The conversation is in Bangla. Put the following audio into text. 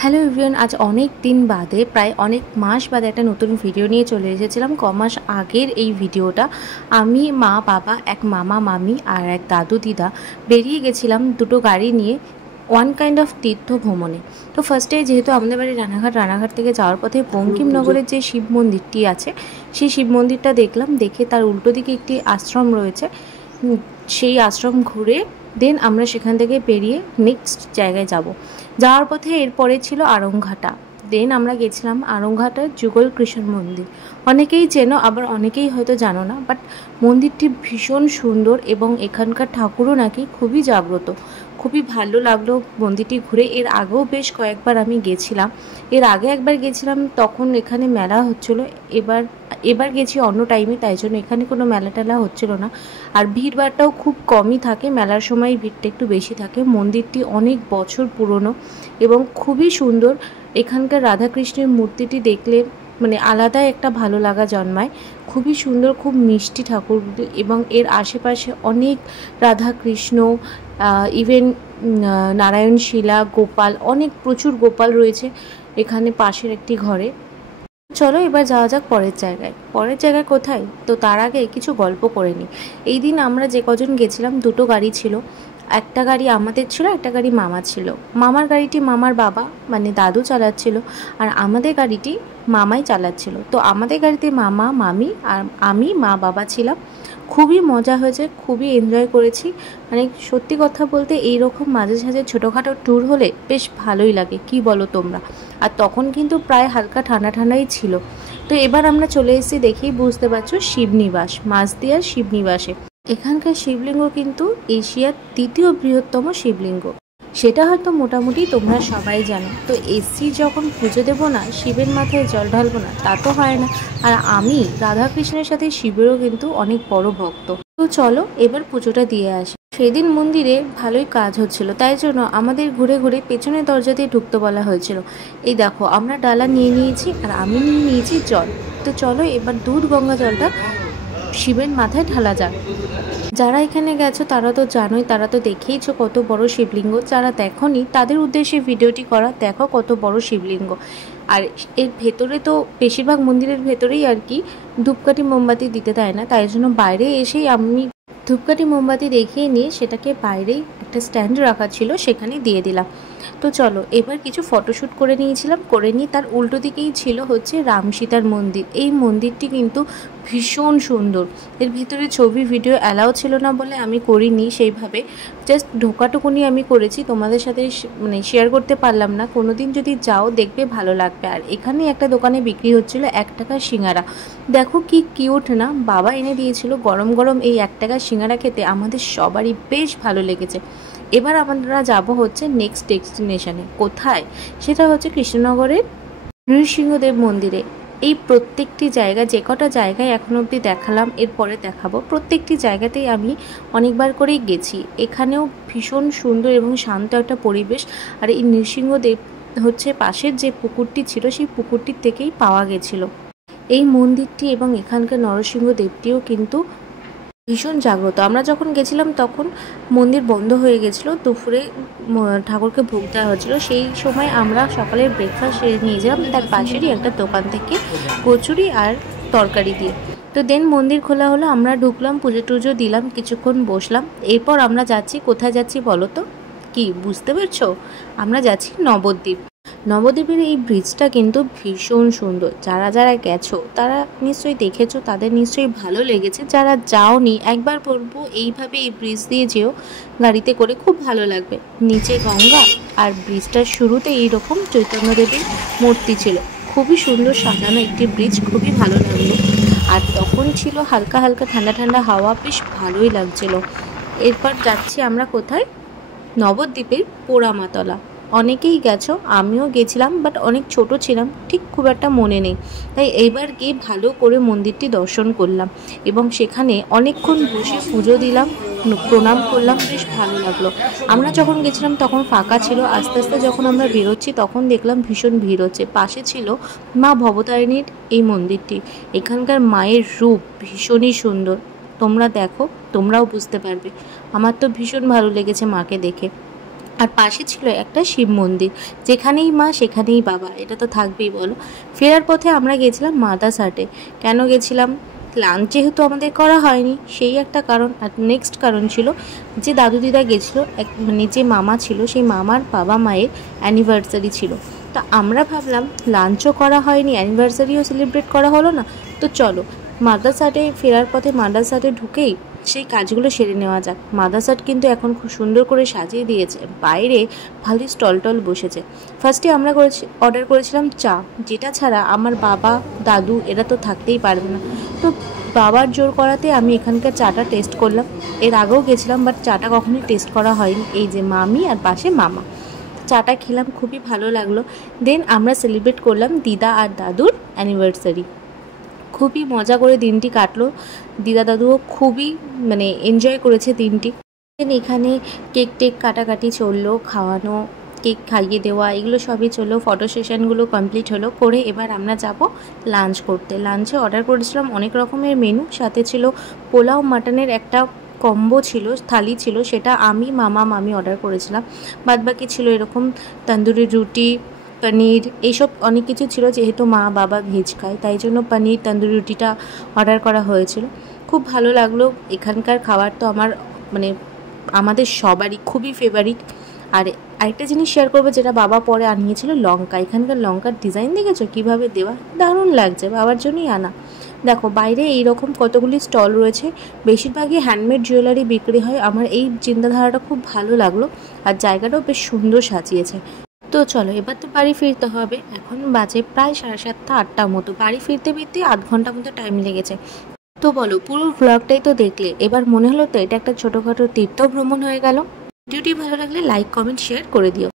হ্যালো এভরিওয়ান, আজ অনেক দিন বাদে প্রায় অনেক মাস বাদে একটা নতুন ভিডিও নিয়ে চলে এসেছিলাম। মাস আগের এই ভিডিওটা। আমি, মা, বাবা, এক মামা মামি আর এক দাদু দিদা বেরিয়ে গেছিলাম দুটো গাড়ি নিয়ে ওয়ান কাইন্ড অফ তীর্থ ভ্রমণে। তো ফার্স্টে যেহেতু আমাদের বাড়ি রানাঘাট থেকে যাওয়ার পথে বঙ্কিমনগরের যে শিব মন্দিরটি আছে সেই শিব মন্দিরটা দেখলাম। দেখে তার উল্টো দিকে একটি আশ্রম রয়েছে, সেই আশ্রম ঘুরে দেন আমরা সেখান থেকে বেরিয়ে নেক্সট জায়গায় যাব। যাওয়ার পথে এরপরে ছিল আড়ংঘাটা। দেন আমরা গেছিলাম আড়ংঘাটার যুগল কৃষ্ণ মন্দির। অনেকেই চেনো, আবার অনেকেই হয়তো জানো না, বাট মন্দিরটি ভীষণ সুন্দর এবং এখানকার ঠাকুরও নাকি খুবই জাগ্রত। খুবই ভালো লাগলো মন্দিরটি ঘুরে। এর আগেও বেশ কয়েকবার আমি গেছিলাম। এর আগে একবার গেছিলাম, তখন এখানে মেলা হচ্ছিল। এবার গেছি অন্য টাইমে, তাই জন্য এখানে কোনো মেলা টেলা হচ্ছিল না। আর ভিড়ভাড়টাও খুব কমই থাকে, মেলার সময় ভিড়টা একটু বেশি থাকে। মন্দিরটি অনেক বছর পুরনো এবং খুবই সুন্দর। এখানকার রাধাকৃষ্ণের মূর্তিটি দেখলে মানে আলাদাই একটা ভালো লাগা জন্মায়। খুবই সুন্দর, খুব মিষ্টি ঠাকুরগুলি এবং এর আশেপাশে অনেক রাধাকৃষ্ণ, ইভেন নারায়ণ শিলা, গোপাল, অনেক প্রচুর গোপাল রয়েছে এখানে পাশের একটি ঘরে। চলো এবার যাওয়া যাক পরের জায়গায় কোথায়। তো তার আগে কিছু গল্প করে নিই। এই দিন আমরা যে কজন গেছিলাম দুটো গাড়ি ছিল। একটা গাড়ি আমাদের ছিল, একটা গাড়ি মামা ছিল। মামার গাড়িটি মামার বাবা মানে দাদু চালাচ্ছিল, আর আমাদের গাড়িটি মামাই চালাচ্ছিল। তো আমাদের গাড়িতে মামা মামি আর আমি মা বাবা ছিলাম। খুবই মজা হয়েছে, খুবই এনজয় করেছি। মানে সত্যি কথা বলতে এইরকম মাঝে সাঝে ছোটোখাটো ট্যুর হলে বেশ ভালোই লাগে, কি বলো তোমরা? আর তখন কিন্তু প্রায় হালকা ঠান্ডাই ছিল। তো এবার আমরা চলে এসেছি, দেখেই বুঝতে পারছো, শিবনিবাস, মাঝদিয়ার শিবনিবাসে। এখানকার শিবলিঙ্গ কিন্তু এশিয়ার দ্বিতীয় বৃহত্তম শিবলিঙ্গ, সেটা হয়তো মোটামুটি তোমরা সবাই জানো। তো এসছি যখন পুজো দেবো না, শিবের মাথায় জল ঢালবো না, তা তো হয় না। আর আমি রাধাকৃষ্ণের সাথে শিবেরও কিন্তু অনেক বড় ভক্ত। তো চলো এবার পুজোটা দিয়ে আসি। সেদিন মন্দিরে ভালোই কাজ হচ্ছিল, তাই জন্য আমাদের ঘুরে ঘুরে পেছনের দরজা দিয়ে ঢুকতে বলা হয়েছিল। এই দেখো আমরা ডালা নিয়ে নিয়েছি আর আমি নিয়ে নিয়েছি জল। তো চলো এবার দুধ গঙ্গা জলটা শিবের মাথায় ঢালা যাক। যারা এখানে গেছো তারা তো জানোই, তারা তো দেখেইছো কত বড় শিবলিঙ্গ। যারা দেখোনি তাদের উদ্দেশ্যে ভিডিওটি করা, দেখো কত বড় শিবলিঙ্গ। আর এর ভেতরে তো বেশিরভাগ মন্দিরের ভেতরেই আর কি ধূপকাঠি মোমবাতি দিতে দেয় না, তাই জন্য বাইরে এসেই আমি ধূপকাঠি মোমবাতি দেখিয়ে নিয়ে সেটাকে বাইরেই একটা স্ট্যান্ড রাখা ছিল, সেখানে দিয়ে দিলাম। তো চলো এবার কিছু ফটোশ্যুট করে নিয়েছিলাম, করে নিয়ে তার উল্টো দিকেই ছিল হচ্ছে রাম সীতার মন্দির। এই মন্দিরটি কিন্তু ভীষণ সুন্দর। এর ভিতরে ছবি ভিডিও অ্যালাউ ছিল না বলে আমি করিনি সেইভাবে, জাস্ট ঢোকাটুকুনি আমি করেছি, তোমাদের সাথে মানে শেয়ার করতে পারলাম না। কোনো দিন যদি যাও দেখবে, ভালো লাগবে। আর এখানে একটা দোকানে বিক্রি হচ্ছিল 1 টাকার সিঙ্গারা। দেখো কি কিউট না, বাবা এনে দিয়েছিল গরম গরম এই 1 টাকার সিঙ্গারা খেতে আমাদের সবারই বেশ ভালো লেগেছে। এবার আমরা যাব হচ্ছে নেক্সট ডেস্টিনেশনে। কোথায়? সেটা হচ্ছে কৃষ্ণনগরের নৃসিংহদেব মন্দিরে। এই প্রত্যেকটি জায়গা, যে কটা জায়গায় এখনো অবধি দেখালাম, এরপরে দেখাবো, প্রত্যেকটি জায়গাতেই আমি অনেকবার করেই গেছি। এখানেও ভীষণ সুন্দর এবং শান্ত একটা পরিবেশ। আর এই নৃসিংহদেব হচ্ছে পাশের যে পুকুরটি ছিল সেই পুকুরটির থেকেই পাওয়া গেছিলো এই মন্দিরটি, এবং এখানকার নরসিংহ দেবটিও কিন্তু ভীষণ জাগ্রত। আমরা যখন গেছিলাম তখন মন্দির বন্ধ হয়ে গেছিলো, দুপুরে ঠাকুরকে ভোগ দেওয়া হচ্ছিলো। সেই সময় আমরা সকালের ব্রেকফাস্ট সেরে নিয়েছিলাম তার পাশেরই একটা দোকান থেকে কচুরি আর তরকারি দিয়ে। তো দেন মন্দির খোলা হলো, আমরা ঢুকলাম, পুজো টুজো দিলাম, কিছুক্ষণ বসলাম। এরপর আমরা যাচ্ছি, কোথায় যাচ্ছি বলো তো? কি বুঝতে পারছো? আমরা যাচ্ছি নবদ্বীপ। নবদ্বীপের এই ব্রিজটা কিন্তু ভীষণ সুন্দর। যারা যারা গেছো তারা নিশ্চয়ই দেখেছো, তাদের নিশ্চয়ই ভালো লেগেছে। যারা যাওনি একবার বলবো এইভাবে এই ব্রিজ দিয়ে যেও গাড়িতে করে, খুব ভালো লাগবে। নিচে গঙ্গা আর ব্রিজটার শুরুতে এইরকম চৈতন্যদেবের মূর্তি ছিল। খুবই সুন্দর সাজানো একটি ব্রিজ, খুবই ভালো লাগলো। আর তখন ছিল হালকা হালকা ঠান্ডা ঠান্ডা হাওয়া, বেশ ভালোই লাগছিল। এরপর যাচ্ছি আমরা কোথায়? নবদ্বীপের পোড়ামাতলা। অনেকেই গেছো, আমিও গেছিলাম, বাট অনেক ছোট ছিলাম, ঠিক খুব একটা মনে নেই। তাই এইবার গিয়ে ভালো করে মন্দিরটি দর্শন করলাম এবং সেখানে অনেকক্ষণ বসে পুজো দিলাম, প্রণাম করলাম, বেশ ভালো লাগলো। আমরা যখন গেছিলাম তখন ফাঁকা ছিল, আস্তে আস্তে যখন আমরা বেরোচ্ছি তখন দেখলাম ভীষণ ভিড় হচ্ছে। পাশে ছিল মা ভবতারিণীর এই মন্দিরটি। এখানকার মায়ের রূপ ভীষণই সুন্দর, তোমরা দেখো তোমরাও বুঝতে পারবে। আমার তো ভীষণ ভালো লেগেছে মাকে দেখে। আর পাশে ছিল একটা শিব মন্দির, যেখানেই মা সেখানেই বাবা, এটা তো থাকবেই বলো। ফেরার পথে আমরা গেছিলাম মাদারসাটে। কেন গেছিলাম? লাঞ্চ যেহেতু আমাদের করা হয়নি, সেই একটা কারণ। আর নেক্সট কারণ ছিল যে দাদু দিদা গেছিলো, মানে যে মামা ছিল সেই মামার বাবা মায়ের অ্যানিভার্সারি ছিল। তো আমরা ভাবলাম লাঞ্চও করা হয়নি, অ্যানিভার্সারিও সেলিব্রেট করা হলো না, তো চলো মাদারসাটে ফেরার পথে মাদারসাটে ঢুকেই সেই কাজগুলো সেরে নেওয়া যাক। মাদারসাট কিন্তু এখন খুব সুন্দর করে সাজিয়ে দিয়েছে, বাইরে ভালোই স্টল টল বসেছে। ফার্স্টে আমরা অর্ডার করেছিলাম চা, যেটা ছাড়া আমার বাবা দাদু এরা তো থাকতেই পারবে না। তো বাবার জোর করাতে আমি এখানকার চাটা টেস্ট করলাম। এর আগেও গেছিলাম, বাট চাটা কখনোই টেস্ট করা হয়নি। এই যে মামি আর পাশে মামা, চাটা খেলাম, খুবই ভালো লাগলো। দেন আমরা সেলিব্রেট করলাম দিদা আর দাদুর অ্যানিভার্সারি। খুবই মজা করে দিনটি কাটলো, দিদা দাদুও খুবই মানে এনজয় করেছে দিনটি। এখানে কেক টেক কাটাকাটি চললো, খাওয়ানো, কেক খাইয়ে দেওয়া, এগুলো সবই চললো। ফটো সেশনগুলো কমপ্লিট হলো করে এবার আমরা যাব লাঞ্চ করতে। লাঞ্চে অর্ডার করেছিলাম অনেক রকমের মেনু, সাথে ছিল পোলাও মাটনের একটা কম্বো ছিল, থালি ছিল, সেটা আমি মামা মামি অর্ডার করেছিলাম। বাদবাকি ছিল এরকম তন্দুরি রুটি, পনির, এইসব অনেক কিছু ছিল। যেহেতু মা বাবা ভেজ খায় তাই জন্য পনির তন্দুরি রুটিটা অর্ডার করা হয়েছিল। খুব ভালো লাগলো। এখানকার খাবার তো আমার মানে আমাদের সবারই খুবই ফেভারিট। আর আরেকটা জিনিস শেয়ার করবো, যেটা বাবা পরে আনিয়েছিল, লঙ্কা। এখানকার লঙ্কার ডিজাইন দেখেছো কীভাবে দেওয়া, দারুণ লাগছে, বাবার জন্যই আনা। দেখো বাইরে এইরকম কতগুলি স্টল রয়েছে, বেশিরভাগই হ্যান্ডমেড জুয়েলারি বিক্রি হয়। আমার এই চিন্তাধারাটা খুব ভালো লাগলো, আর জায়গাটাও বেশ সুন্দর সাজিয়েছে। তো চলো এবার তো বাড়ি ফিরতে হবে। এখন বাজে প্রায় 7:30 8টার মতো। বাড়ি ফিরতে ফিরতে 8 ঘন্টা মতো টাইম লেগেছে। তো বলো, পুরো ভ্লগটাই তো দেখলে, এবার মনে হলো তো এটা একটা ছোটোখাটো তীর্থ ভ্রমণ হয়ে গেল। ভিডিওটি ভালো লাগলে লাইক কমেন্ট শেয়ার করে দিও।